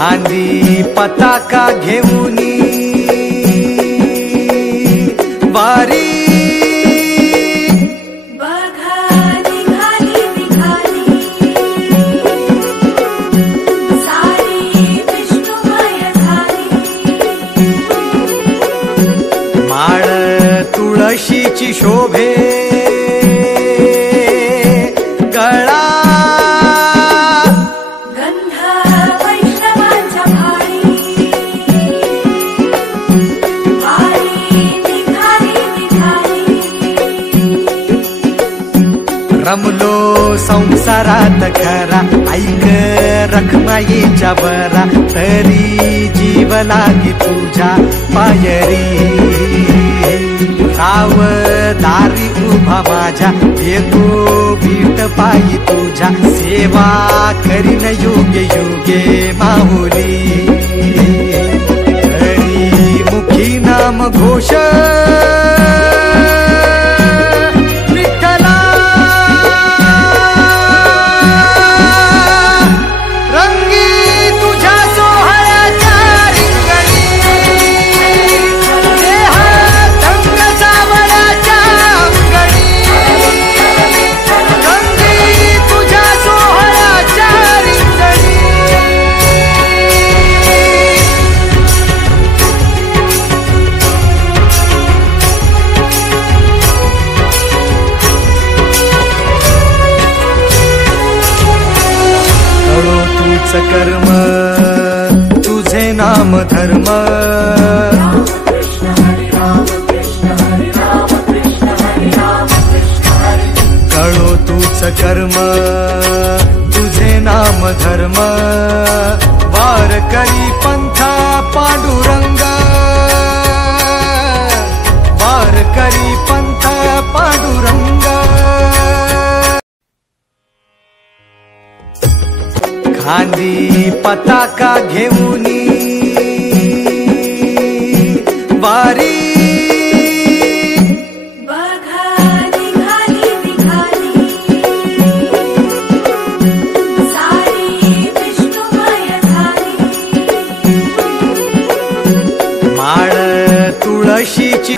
खांदी पताका घेऊनी वारी माळ तुळशीची शोभे गळा गंध वैष्णवांच्या भाळी वारी निघाली निघाली रमलो संसारात खरा ऐक रखमाईच्या बरा तरी जीव लागी तुझ्या पायरी राव दारी उभा माझ्या येतो बीट पायी तुझ्या सेवा करीन योग्य योगे माहुली हरी मुखी नाम घोष कर्म तुझे नाम धर्म कळो तूच कर्म तुझे नाम धर्म वार करी पंथा पांडुरंग वार करी पंथा पांडुरंग खांदी पताका घेऊनी वारी बघा निघाली निघाली सारी विष्णुमय झाली माळ तुळशीची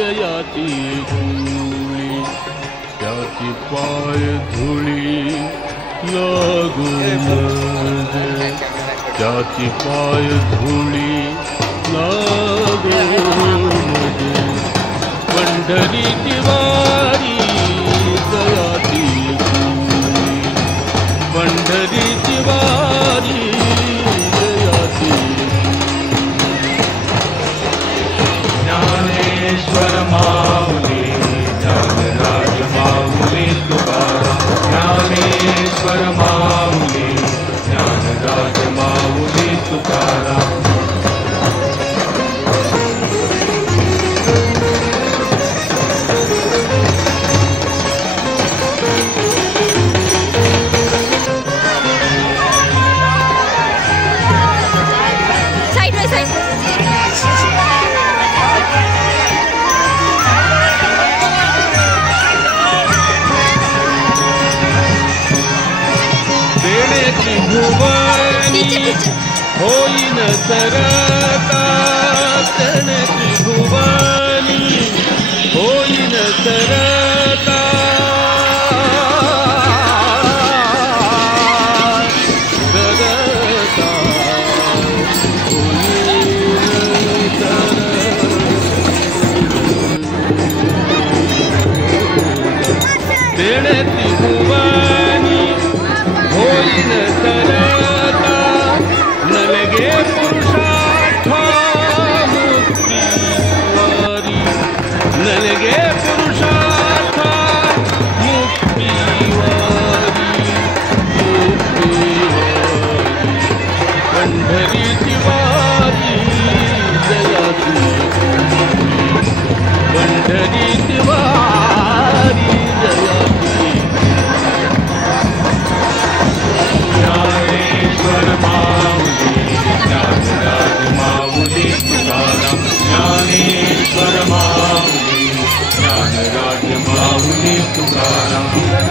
जयाची धुळी त्याची पाय धुळी लागून दे त्याची पाय धुळी लागून दे पंढरीची वारी जयाची धुळी पंढरीची वारी जयाची ज्ञानेश्वर माऊली ज्ञानराज माऊली तुकाराम ज्ञानेश्वर माऊली ज्ञानराज माऊली तुकाराम भुवनी होईन सरता तनची भुवनी होईन सरता सरता देण्याची भुवनी होईन सरता नलगे पुरुषार्थ मुक्तिवारी नलगे पुरुषार्थ मुक्तिवारी मुक्तिवारी पंढरीची वारी जयाची पंढरीची वारी जयाची ज्ञानेश्वर माऊली ज्ञानराज माऊली तुकाराम ज्ञानेश्वर माऊली ज्ञानराज माऊली तुकाराम